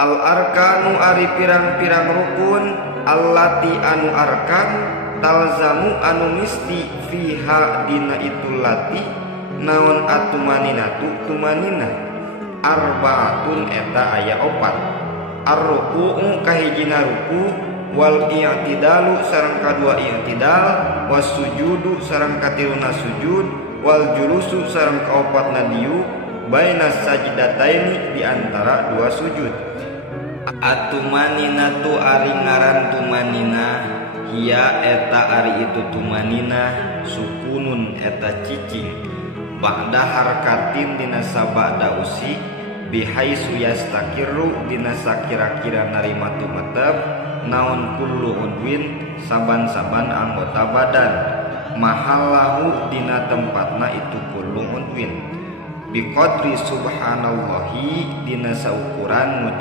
Al arkanu ari pirang-pirang rukun, allati anu arkan, talzamu anu misti fiha dina itu lati, naon atumaninatu tumanina, arbaatun eta aya opat. Ar-ruku'u kahijina ruku, wal i'tidalu sareng kadua i'tidal, was sujudu sareng katiluna sujud, wal julusu sareng kaopatna diuk, baina sajdataini di antara dua sujud. Atumanina tu ari ngaran tumanina, hiya eta ari itu tumanina, sukunun eta cicing, ba'da harkatin dina sabada usi, bihaisu yastakiru dina sakira-kira narima tumetep, naon kullu udwin saban-saban anggota badan, mahallahu dina tempatna itu kullu udwin, biqadri subhanallahi dina saukuran ngucap